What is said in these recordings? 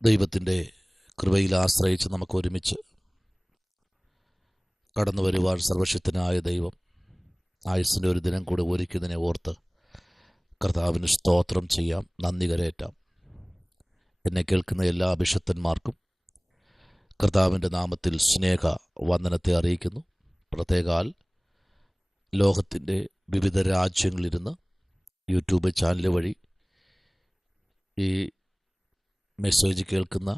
ദൈവത്തിൻ്റെ കൃപയിൽ ആശ്രയിച്ച് നമുക്ക് ഒരുമിച്ച് കടന്നു വരുവാൻ സർവശക്തനായ ദൈവം ആയുസ്സിൻ്റെ ഒരു ദിനം കൂടെ ഒരുക്കിയതിനെ ഓർത്ത് കർത്താവിന് സ്തോത്രം ചെയ്യാം, നന്ദി കരയേറ്റാം. എന്നെ കേൾക്കുന്ന എല്ലാ അഭിഷക്തന്മാർക്കും കർത്താവിൻ്റെ നാമത്തിൽ സ്നേഹ വന്ദനത്തെ അറിയിക്കുന്നു. പ്രത്യേകാൽ ലോകത്തിൻ്റെ വിവിധ രാജ്യങ്ങളിലിരുന്ന് യൂട്യൂബ് ചാനൽ വഴി ഈ മെസ്സേജ് കേൾക്കുന്ന,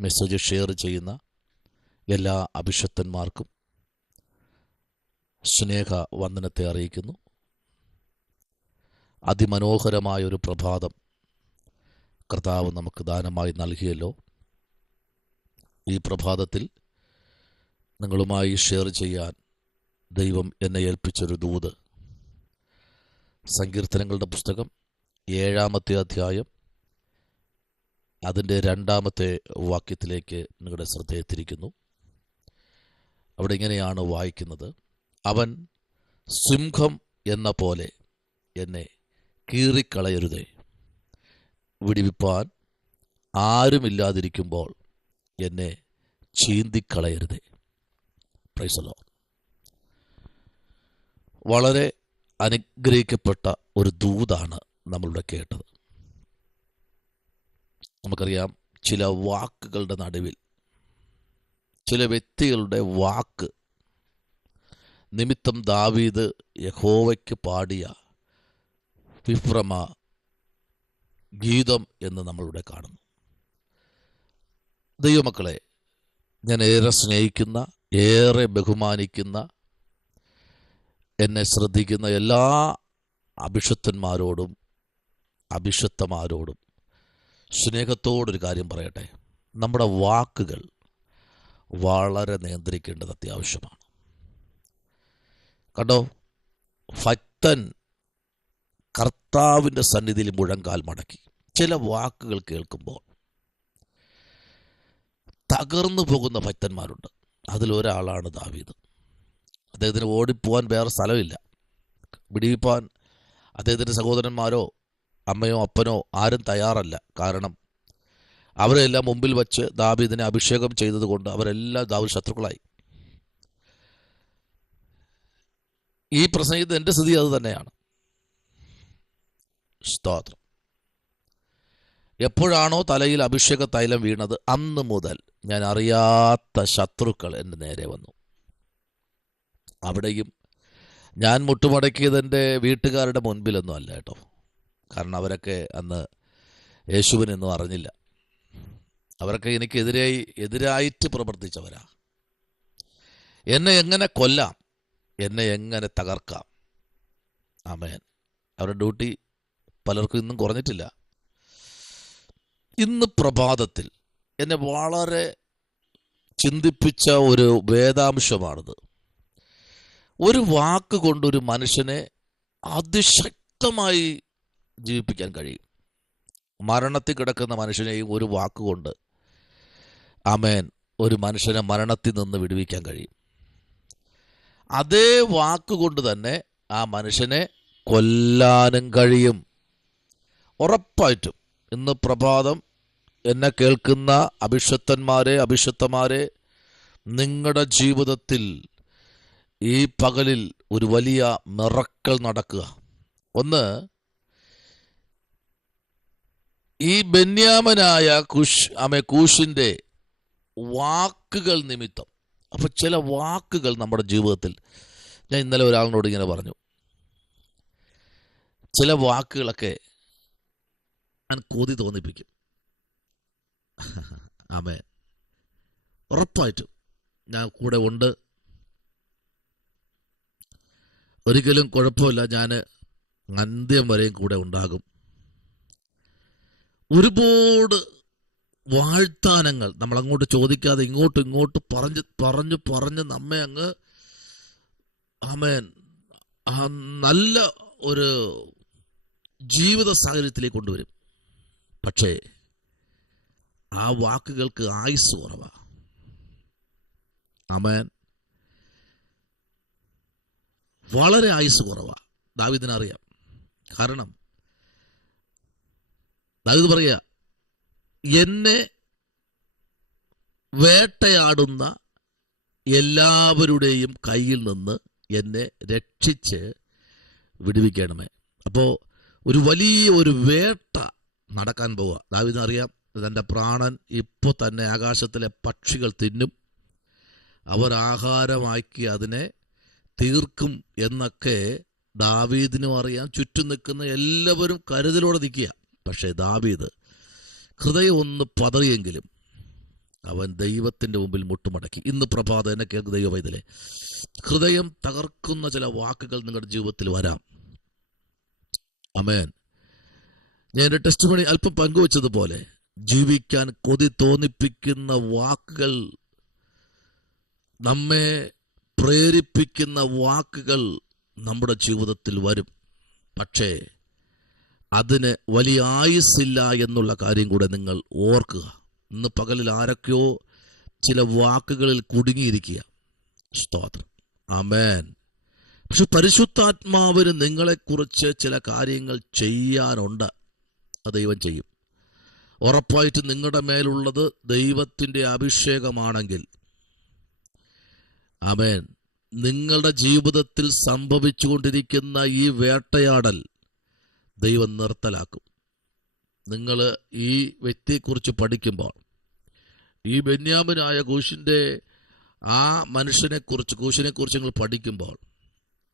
മെസ്സേജ് ഷെയർ ചെയ്യുന്ന എല്ലാ അഭിഷക്തന്മാർക്കും സ്നേഹ വന്ദനത്തെ അറിയിക്കുന്നു. അതിമനോഹരമായൊരു പ്രഭാതം കർത്താവ് നമുക്ക് ദാനമായി നൽകിയല്ലോ. ഈ പ്രഭാതത്തിൽ നിങ്ങളുമായി ഷെയർ ചെയ്യാൻ ദൈവം എന്നെ ഏൽപ്പിച്ചൊരു ദൂത് സങ്കീർത്തനങ്ങളുടെ പുസ്തകം 7-ാമത്തെ അധ്യായം അതിൻ്റെ 2-ാമത്തെ വാക്യത്തിലേക്ക് നിങ്ങളുടെ ശ്രദ്ധയെത്തിരിക്കുന്നു. അവിടെ ഇങ്ങനെയാണ് വായിക്കുന്നത്: അവൻ സിംഹം എന്ന പോലെ എന്നെ കീറിക്കളയരുതേ, വിടിവിപ്പാൻ ആരുമില്ലാതിരിക്കുമ്പോൾ എന്നെ ചീന്തിക്കളയരുതേ. Praise the Lord. വളരെ അനുഗ്രഹിക്കപ്പെട്ട ഒരു ദൂതാണ് നമ്മളിവിടെ കേട്ടത്. നമുക്കറിയാം, ചില വാക്കുകളുടെ നടുവിൽ, ചില വ്യക്തികളുടെ വാക്ക് നിമിത്തം ദാവീദ് യഹോവയ്ക്ക് പാടിയ വിഭ്രമ ഗീതം എന്ന് നമ്മളിവിടെ കാണുന്നു. ദൈവമക്കളെ, ഞാൻ ഏറെ സ്നേഹിക്കുന്ന, ഏറെ ബഹുമാനിക്കുന്ന, എന്നെ ശ്രദ്ധിക്കുന്ന എല്ലാ അഭിഷക്തന്മാരോടും അഭിഷക്തമാരോടും സ്നേഹത്തോടൊരു കാര്യം പറയട്ടെ. നമ്മുടെ വാക്കുകൾ വളരെ നിയന്ത്രിക്കേണ്ടത് അത്യാവശ്യമാണ്. കണ്ടോ, ഭക്തൻ കർത്താവിൻ്റെ സന്നിധിയിൽ മുഴങ്കാൽ മടക്കി. ചില വാക്കുകൾ കേൾക്കുമ്പോൾ തകർന്നു പോകുന്ന ഭക്തന്മാരുണ്ട്. അതിലൊരാളാണ് ദാവീദ്. അദ്ദേഹത്തിന് ഓടിപ്പോവാൻ വേറെ സ്ഥലമില്ല. വിടിവിപ്പാൻ അദ്ദേഹത്തിൻ്റെ സഹോദരന്മാരോ അമ്മയോ അപ്പനോ ആരും തയ്യാറല്ല. കാരണം അവരെല്ലാം മുമ്പിൽ വച്ച് ദാവീദിനെ അഭിഷേകം ചെയ്തതുകൊണ്ട് അവരെല്ലാം ദാവീദ് ശത്രുക്കളായി. ഈ പ്രസംഗത്തിൽ എൻ്റെ സ്ഥിതി അത് തന്നെയാണ്. സ്തോത്രം. എപ്പോഴാണോ തലയിൽ അഭിഷേക തൈലം വീണത് അന്ന് മുതൽ ഞാൻ അറിയാത്ത ശത്രുക്കൾ എൻ്റെ നേരെ വന്നു. അവിടെയും ഞാൻ മുട്ടുമടക്കിയത് എൻ്റെ വീട്ടുകാരുടെ മുൻപിലൊന്നും അല്ല കേട്ടോ. കാരണം അവരൊക്കെ അന്ന് യേശുവിനൊന്നും അറിഞ്ഞില്ല. അവരൊക്കെ എനിക്ക് എതിരായിട്ട് പ്രവർത്തിച്ചവരാ. എന്നെ എങ്ങനെ കൊല്ലാം, എന്നെ എങ്ങനെ തകർക്കാം. ആമേൻ. അവരുടെ ഡ്യൂട്ടി പലർക്കും ഇന്നും കുറഞ്ഞിട്ടില്ല. ഇന്ന് പ്രഭാതത്തിൽ എന്നെ വളരെ ചിന്തിപ്പിച്ച ഒരു വേദാംശമാണിത്. ഒരു വാക്ക് കൊണ്ടൊരു മനുഷ്യനെ അതിശക്തമായി ജീവിപ്പിക്കാൻ കഴിയും. മരണത്തിൽ കിടക്കുന്ന മനുഷ്യനെയും ഒരു വാക്കുകൊണ്ട്, ആമേൻ, ഒരു മനുഷ്യനെ മരണത്തിൽ നിന്ന് വിടുവിക്കാൻ കഴിയും. അതേ വാക്കുകൊണ്ട് തന്നെ ആ മനുഷ്യനെ കൊല്ലാനും കഴിയും. ഉറപ്പായിട്ടും ഇന്ന് പ്രഭാതം എന്നെ കേൾക്കുന്ന അഭിഷക്തന്മാരെ, നിങ്ങളുടെ ജീവിതത്തിൽ ഈ പകലിൽ ഒരു വലിയ മിറക്കിൾ നടക്കുക. ഒന്ന്, ഈ ബെന്യാമനായ കൂശിൻ്റെ വാക്കുകൾ നിമിത്തം. അപ്പോൾ ചില വാക്കുകൾ നമ്മുടെ ജീവിതത്തിൽ, ഞാൻ ഇന്നലെ ഒരാളിനോട് ഇങ്ങനെ പറഞ്ഞു, ചില വാക്കുകളൊക്കെ ഞാൻ കൊതി തോന്നിപ്പിക്കും. ആമേൻ. ഉറപ്പായിട്ടും ഞാൻ കൂടെ ഉണ്ട്. ഒരിക്കലും കുഴപ്പമില്ല, ഞാൻ അന്ത്യം വരെയും കൂടെ ഉണ്ടാകും. ഒരുപാട് വാഴ്ത്താനങ്ങൾ നമ്മൾ അങ്ങോട്ട് ചോദിക്കാതെ ഇങ്ങോട്ട് പറഞ്ഞ് നമ്മെ അങ്ങ്, ആമേൻ, ആ നല്ല ഒരു ജീവിത സാഹചര്യത്തിലേക്ക് കൊണ്ടുവരും. പക്ഷേ ആ വാക്കുകൾക്ക് ആയുസ് കുറവാ. ആമേൻ. വളരെ ആയുസ് കുറവാ. ദാവീദിനറിയാം. കാരണം ദാവീദ് പറയുക, എന്നെ വേട്ടയാടുന്ന എല്ലാവരുടെയും കയ്യിൽ നിന്ന് എന്നെ രക്ഷിച്ച് വിടുവിക്കണമേ. അപ്പോൾ ഒരു വലിയ ഒരു വേട്ട നടക്കാൻ പോവുക. ദാവീദിനറിയാം, തൻ്റെ പ്രാണൻ ഇപ്പോൾ തന്നെ ആകാശത്തിലെ പക്ഷികൾ തിന്നും, അവർ ആഹാരമാക്കി അതിനെ തീർക്കും എന്നൊക്കെ ദാവീദിനും അറിയാം. ചുറ്റും നിൽക്കുന്ന എല്ലാവരും കരുതലോടെ നിൽക്കുക. പക്ഷേ ദാവീദ് ഹൃദയം ഒന്ന് പതറിയെങ്കിലും അവൻ ദൈവത്തിൻ്റെ മുമ്പിൽ മുട്ടുമടക്കി. ഇന്ന് പ്രഭാതം എന്നെ കേൾക്കുന്ന ദൈവ പൈതലേ, ഹൃദയം തകർക്കുന്ന ചില വാക്കുകൾ നിങ്ങളുടെ ജീവിതത്തിൽ വരാം. ആമേൻ. ഞാൻ എൻ്റെ ടെസ്റ്റ് മണി അല്പം പങ്കുവച്ചതുപോലെ ജീവിക്കാൻ കൊതി തോന്നിപ്പിക്കുന്ന വാക്കുകൾ, നമ്മെ പ്രേരിപ്പിക്കുന്ന വാക്കുകൾ നമ്മുടെ ജീവിതത്തിൽ വരും. പക്ഷേ അതിന് വലിയ ആയുസ്സില്ല എന്നുള്ള കാര്യം കൂടെ നിങ്ങൾ ഓർക്കുക. ഇന്ന് പകലിൽ ആരൊക്കെയോ ചില വാക്കുകളിൽ കുടുങ്ങിയിരിക്കുക. സ്തോത്രം. ആമേൻ. പക്ഷെ പരിശുദ്ധാത്മാവിന് നിങ്ങളെക്കുറിച്ച് ചില കാര്യങ്ങൾ ചെയ്യാനുണ്ട്. അത് ദൈവം ചെയ്യും. ഉറപ്പായിട്ട് നിങ്ങളുടെ മേലുള്ളത് ദൈവത്തിൻ്റെ അഭിഷേകമാണെങ്കിൽ, ആമേൻ, നിങ്ങളുടെ ജീവിതത്തിൽ സംഭവിച്ചുകൊണ്ടിരിക്കുന്ന ഈ വേട്ടയാടൽ ദൈവം നിർത്തലാക്കും. നിങ്ങൾ ഈ വ്യക്തിയെക്കുറിച്ച് പഠിക്കുമ്പോൾ, ഈ ബെന്യാമിനായ കൂശിൻ്റെ ആ കൂശിനെക്കുറിച്ച് നിങ്ങൾ പഠിക്കുമ്പോൾ,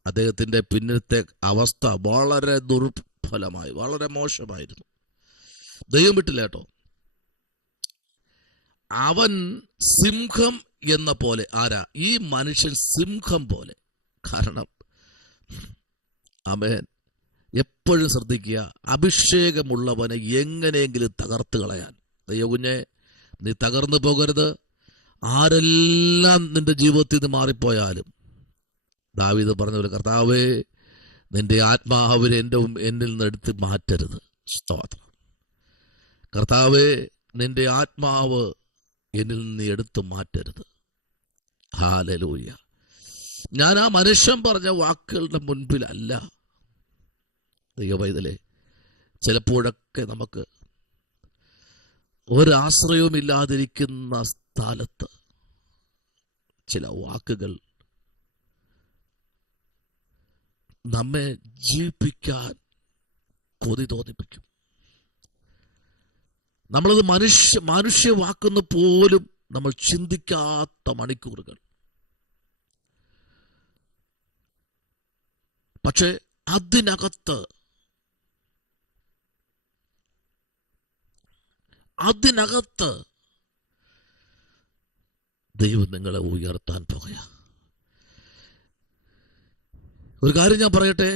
അദ്ദേഹത്തിൻ്റെ പിന്നത്തെ അവസ്ഥ വളരെ ദുർബലമായി, വളരെ മോശമായിരുന്നു. ദൈവം വിട്ടില്ല കേട്ടോ. അവൻ സിംഹം എന്ന പോലെ, ആരാ? ഈ മനുഷ്യൻ സിംഹം പോലെ. കാരണം ആമേൻ, എപ്പോഴും ശ്രദ്ധിക്കുക, അഭിഷേകമുള്ളവനെ എങ്ങനെയെങ്കിലും തകർത്ത് കളയാൻ. ദൈവകുഞ്ഞെ, നീ തകർന്നു പോകരുത്. ആരെല്ലാം നിന്റെ ജീവിതത്തിൽ നിന്ന് മാറിപ്പോയാലും ദാവീദ് പറഞ്ഞ പോലെ, കർത്താവേ, നിന്റെ ആത്മാവിനെ എന്നിൽ നിന്ന് എടുത്ത് മാറ്റരുത്. സ്തോത്രം. കർത്താവേ, നിന്റെ ആത്മാവ് എന്നിൽ നിന്ന് എടുത്ത് മാറ്റരുത്. ഹല്ലേലൂയ. ഞാൻ ആ മനുഷ്യൻ പറഞ്ഞ വാക്കുകളുടെ മുൻപിലല്ല. ദൈവപൈതലേ, ചിലപ്പോഴൊക്കെ നമുക്ക് ഒരാശ്രയവുമില്ലാതിരിക്കുന്ന സ്ഥലത്ത് ചില വാക്കുകൾ നമ്മെ ജീവിപ്പിക്കാൻ കൊതി തോന്നിപ്പിക്കും. നമ്മളത് മനുഷ്യവാക്കുന്ന പോലും നമ്മൾ ചിന്തിക്കാത്ത മണിക്കൂറുകൾ. പക്ഷെ അതിനകത്ത് ദൈവം നിങ്ങളെ ഉയർത്താൻ പോകുക. ഒരു കാര്യം ഞാൻ പറയട്ടെ,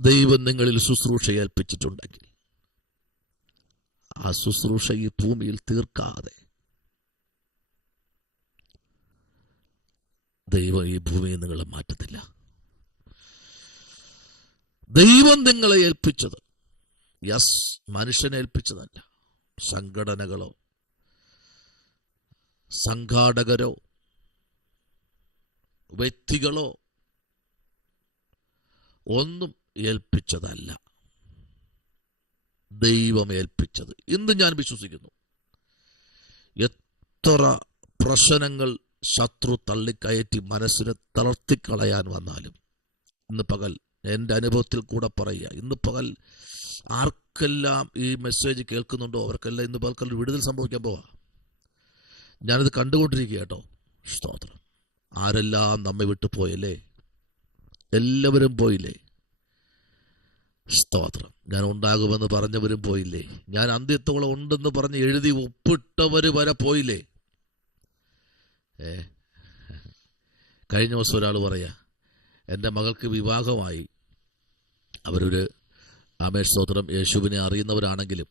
ദൈവം നിങ്ങളിൽ ശുശ്രൂഷ ഏൽപ്പിച്ചിട്ടുണ്ടെങ്കിൽ ആ ശുശ്രൂഷ ഈ ഭൂമിയിൽ തീർക്കാതെ ദൈവം ഈ ഭൂമിയിൽ നിങ്ങളെ മാറ്റത്തില്ല. ദൈവം നിങ്ങളെ ഏൽപ്പിച്ചത് മനുഷ്യനെ ഏൽപ്പിച്ചതല്ല. സംഘടനകളോ സംഘാടകരോ വ്യക്തികളോ ഒന്നും ഏൽപ്പിച്ചതല്ല, ദൈവം ഏൽപ്പിച്ചത്. ഇന്ന് ഞാൻ വിശ്വസിക്കുന്നു, എത്ര പ്രശ്നങ്ങൾ ശത്രു തള്ളിക്കയറ്റി മനസ്സിനെ തളർത്തിക്കളയാൻ വന്നാലും, ഇന്ന് പകൽ എൻ്റെ അനുഭവത്തിൽ കൂടെ പറയുക, ഇന്ന് പകൽ ആർക്കെല്ലാം ഈ മെസ്സേജ് കേൾക്കുന്നുണ്ടോ അവർക്കെല്ലാം ഇന്ന് പകൽ വിടുതൽ സംഭവിക്കാൻ പോവാ. ഞാനത് കണ്ടുകൊണ്ടിരിക്കുക കേട്ടോ. സ്തോത്രം. ആരെല്ലാം നമ്മെ വിട്ടു പോയല്ലേ? എല്ലാവരും പോയില്ലേ? സ്തോത്രം. ഞാൻ ഉണ്ടാകുമെന്ന് പറഞ്ഞവരും പോയില്ലേ? ഞാൻ അന്ത്യത്തോളം ഉണ്ടെന്ന് പറഞ്ഞ് എഴുതി ഒപ്പിട്ടവര് വരെ പോയില്ലേ? കഴിഞ്ഞ ദിവസം ഒരാൾ പറയാ, എൻ്റെ മകൾക്ക് വിവാഹമായി. അവരൊരു സ്തോത്രം യേശുവിനെ അറിയുന്നവരാണെങ്കിലും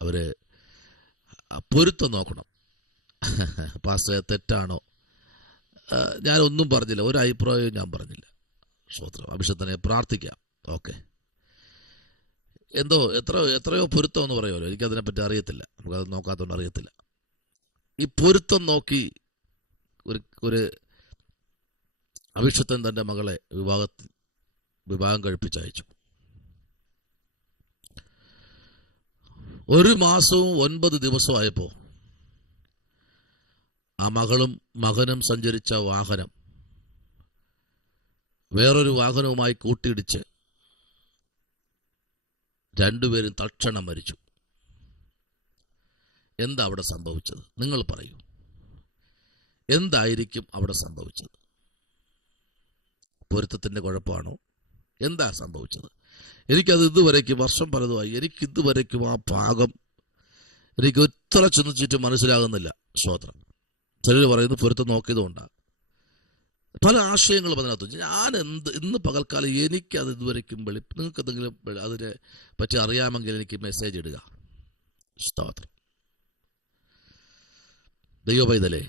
അവര് പൊരുത്തം നോക്കണം. പാസ്റ്റർ തെറ്റാണോ? ഞാനൊന്നും പറഞ്ഞില്ല, ഒരു അഭിപ്രായവും ഞാൻ പറഞ്ഞില്ല. സ്തോത്രം. അഭിഷേകത്തിനെ പ്രാർത്ഥിക്കാം. ഓക്കെ. എത്രയോ പൊരുത്തം എന്ന് പറയുമല്ലോ, എനിക്കതിനെപ്പറ്റി അറിയത്തില്ല, നമുക്കത് നോക്കാത്തതുകൊണ്ട് അറിയത്തില്ല. ഈ പൊരുത്തം നോക്കി ഒരു അഭിഷേകൻ തൻ്റെ മകളെ വിവാഹം കഴിപ്പിച്ചയച്ചു. 1 മാസവും 9 ദിവസവും ആയപ്പോൾ ആ മകളും മകനും സഞ്ചരിച്ച വാഹനം വേറൊരു വാഹനവുമായി കൂട്ടിയിടിച്ച് രണ്ടുപേരും തൽക്ഷണം മരിച്ചു. എന്താ അവിടെ സംഭവിച്ചത്? നിങ്ങൾ പറയൂ, എന്തായിരിക്കും അവിടെ സംഭവിച്ചത്? പൊരുത്തത്തിൻ്റെ കുഴപ്പമാണോ? എന്താ സംഭവിച്ചത്? എനിക്കത് ഇതുവരേക്കും, വർഷം പലതുമായി, എനിക്കിതുവരേക്കും ആ ഭാഗം എനിക്ക് ഇത്ര ചിന്തിച്ചിട്ട് മനസ്സിലാകുന്നില്ല. സ്തോത്രം. ചിലർ പറയുന്നു പൊരുത്തം നോക്കിയതുകൊണ്ടാണ്. പല ആശയങ്ങളും അതിനകത്ത്. ഞാൻ ഇന്ന് പകൽക്കാലം എനിക്കത് ഇതുവരേക്കും നിങ്ങൾക്ക് എന്തെങ്കിലും അതിനെ പറ്റി അറിയാമെങ്കിൽ എനിക്ക് മെസ്സേജ് ഇടുക. സ്തോത്രം. ദൈവപൈതലേ,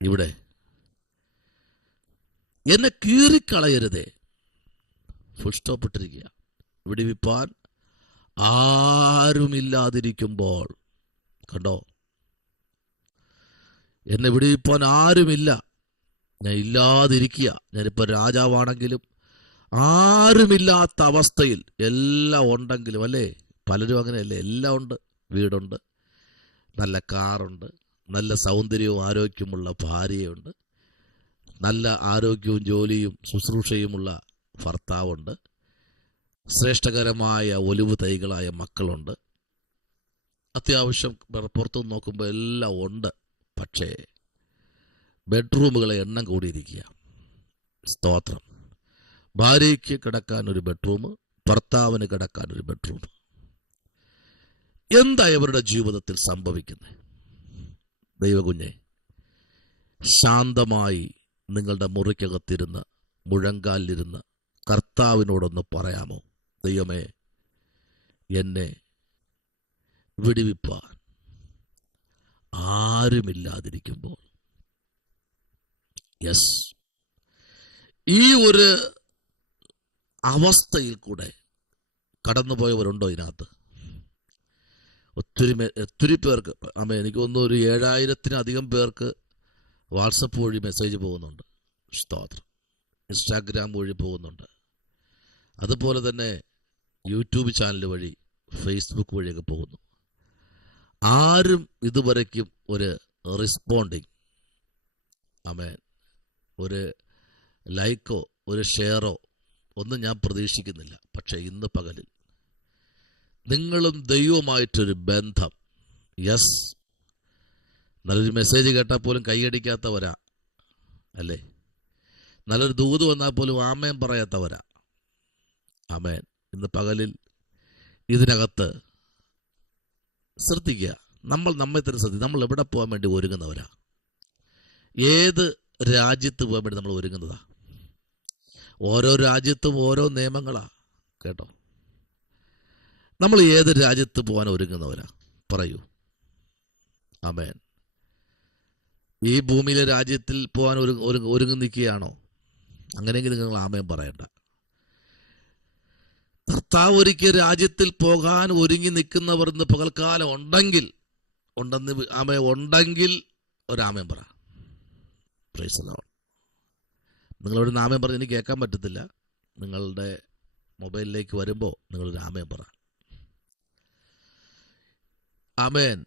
ഇവിടെ എന്നെ കീറിക്കളയരുതേ. Full stop ഇട്ടിരിക്കുക. വിടിവിപ്പാൻ ആരുമില്ലാതിരിക്കുമ്പോൾ, കണ്ടോ, എന്നെ വിടിവിപ്പാൻ ആരുമില്ല, ഞാൻ ഇല്ലാതിരിക്കുക. ഞാനിപ്പോൾ രാജാവാണെങ്കിലും ആരുമില്ലാത്ത അവസ്ഥയിൽ എല്ലാം ഉണ്ടെങ്കിലും, അല്ലേ? പലരും അങ്ങനെയല്ലേ? എല്ലാം ഉണ്ട്. വീടുണ്ട്, നല്ല കാറുണ്ട്, നല്ല സൗന്ദര്യവും ആരോഗ്യമുള്ള ഭാര്യയുണ്ട്, നല്ല ആരോഗ്യവും ജോലിയും ശുശ്രൂഷയുമുള്ള ഭർത്താവുണ്ട്, ശ്രേഷ്ഠകരമായ ഒലിവ് തൈകളായ മക്കളുണ്ട്, അത്യാവശ്യം പുറത്തുനിന്ന് നോക്കുമ്പോൾ എല്ലാം ഉണ്ട്. പക്ഷേ ബെഡ്റൂമുകളെ എണ്ണം കൂടിയിരിക്കുക. സ്തോത്രം. ഭാര്യയ്ക്ക് കിടക്കാൻ ഒരു ബെഡ്റൂം, ഭർത്താവിന് കിടക്കാൻ ഒരു ബെഡ്റൂം. എന്താ ഇവരുടെ ജീവിതത്തിൽ സംഭവിക്കുന്നത്? ദൈവകുഞ്ഞെ, ശാന്തമായി നിങ്ങളുടെ മുറിക്കകത്തിരുന്ന് മുഴങ്കാലിലിരുന്ന് കർത്താവിനോടൊന്ന് പറയാമോ? ദൈവമേ, എന്നെ വിടുവിപ്പാൻ ആരുമില്ലാതിരിക്കുമ്പോൾ. യെസ്, ഈ ഒരു അവസ്ഥയിൽ കൂടെ കടന്നുപോയവരുണ്ടോ ഇതിനകത്ത്? ഒത്തിരി പേർക്ക്, എനിക്ക് തോന്നുന്നു ഒരു 7000-ലധികം പേർക്ക് വാട്സപ്പ് വഴി മെസ്സേജ് പോകുന്നുണ്ട്. സ്തോത്രം. ഇൻസ്റ്റാഗ്രാം വഴി പോകുന്നുണ്ട്. അതുപോലെ തന്നെ യൂട്യൂബ് ചാനൽ വഴി, ഫേസ്ബുക്ക് വഴിയൊക്കെ പോകുന്നു. ആരും ഇതുവരയ്ക്കും ഒരു റെസ്പോണ്ടിങ്, ഒരു ലൈക്കോ ഒരു ഷെയറോ ഒന്നും ഞാൻ പ്രതീക്ഷിക്കുന്നില്ല. പക്ഷേ ഇന്ന് പകലിൽ നിങ്ങളും ദൈവവുമായിട്ടൊരു ബന്ധം, യെസ്, നല്ലൊരു മെസ്സേജ് കേട്ടാൽ പോലും കൈയടിക്കാത്തവരാ, അല്ലേ? നല്ലൊരു ദൂത് വന്നാൽ പോലും ആമേൻ പറയാത്തവരാ. ആമേൻ. ഇന്ന് പകലിൽ ഇതിനകത്ത് ശ്രദ്ധിക്കുക. നമ്മെ തന്നെ ശ്രദ്ധിക്കുക. നമ്മൾ എവിടെ പോകാൻ വേണ്ടി ഒരുങ്ങുന്നവരാ? ഏത് രാജ്യത്ത് പോകാൻ വേണ്ടി നമ്മൾ ഒരുങ്ങുന്നതാ? ഓരോ രാജ്യത്തും ഓരോ നിയമങ്ങളാ, കേട്ടോ. നമ്മൾ ഏത് രാജ്യത്ത് പോകാൻ ഒരുങ്ങുന്നവരാ? പറയൂ. ആമേൻ. ഈ ഭൂമിയിലെ രാജ്യത്തിൽ പോകാൻ ഒരുങ്ങി നിൽക്കുകയാണോ? അങ്ങനെയെങ്കിൽ നിങ്ങൾ ആമേൻ പറയണ്ട. കർത്താവ് ഒരുക്കിയ രാജ്യത്തിൽ പോകാൻ ഒരുങ്ങി നിൽക്കുന്നവർ ഇന്ന് പകൽക്കാലം ഉണ്ടെങ്കിൽ ഒരാമേൻ പറ. Praise the Lord. നിങ്ങളൊരു ആമേൻ പറഞ്ഞ് എനിക്ക് കേൾക്കാൻ പറ്റത്തില്ല. നിങ്ങളുടെ മൊബൈലിലേക്ക് വരുമ്പോൾ നിങ്ങളൊരു ആമേൻ പറ. ആമേൻ.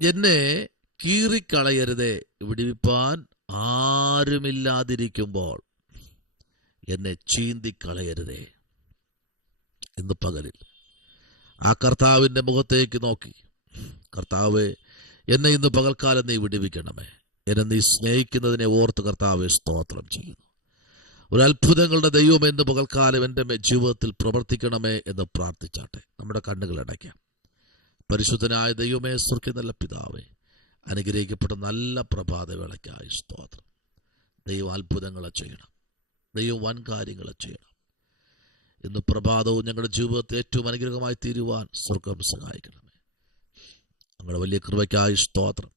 എന്നെ കീറിക്കളയരുതേ, വിടുവിപ്പാൻ ആരുമില്ലാതിരിക്കുമ്പോൾ എന്നെ ചീന്തിക്കളയരുതേ. ഇന്ന് പകലിൽ ആ കർത്താവിൻ്റെ മുഖത്തേക്ക് നോക്കി, കർത്താവേ, എന്നെ ഇന്ന് പകൽക്കാലം നീ വിടുവിക്കണമേ. എന്നെ നീ സ്നേഹിക്കുന്നതിനെ ഓർത്ത് കർത്താവെ സ്തോത്രം ചെയ്യുന്നു. ഒരു അത്ഭുതങ്ങളുടെ ദൈവം എന്ന് പകൽക്കാലം എൻ്റെ ജീവിതത്തിൽ പ്രവർത്തിക്കണമേ എന്ന് പ്രാർത്ഥിച്ചാട്ടെ. നമ്മുടെ കണ്ണുകൾ അടയ്ക്കാം. പരിശുദ്ധനായ ദൈവമേ, സ്വർഗ്ഗ നല്ല പിതാവേ, അനുഗ്രഹിക്കപ്പെട്ട നല്ല പ്രഭാതവേളയ്ക്കായി സ്തോത്രം. ദൈവം അത്ഭുതങ്ങളെ ചെയ്യണം. ദൈവം വൻ കാര്യങ്ങളെ ചെയ്യണം. ഇന്ന് പ്രഭാതവും ഞങ്ങളുടെ ജീവിതത്തെ ഏറ്റവും അനുഗ്രഹമായി തീരുവാൻ സ്വർഗ്ഗം സഹായിക്കണമേ. ഞങ്ങളുടെ വലിയ കൃപയ്ക്കായി സ്തോത്രം.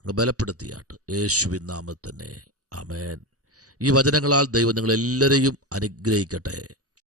അങ്ങ് ബലപ്പെടുത്തിയാട്ട് യേശുവിൻ നാമത്തിൽ തന്നെ ആമേൻ. ഈ വചനങ്ങളാൽ ദൈവം നിങ്ങളെല്ലാവരെയും അനുഗ്രഹിക്കട്ടെ.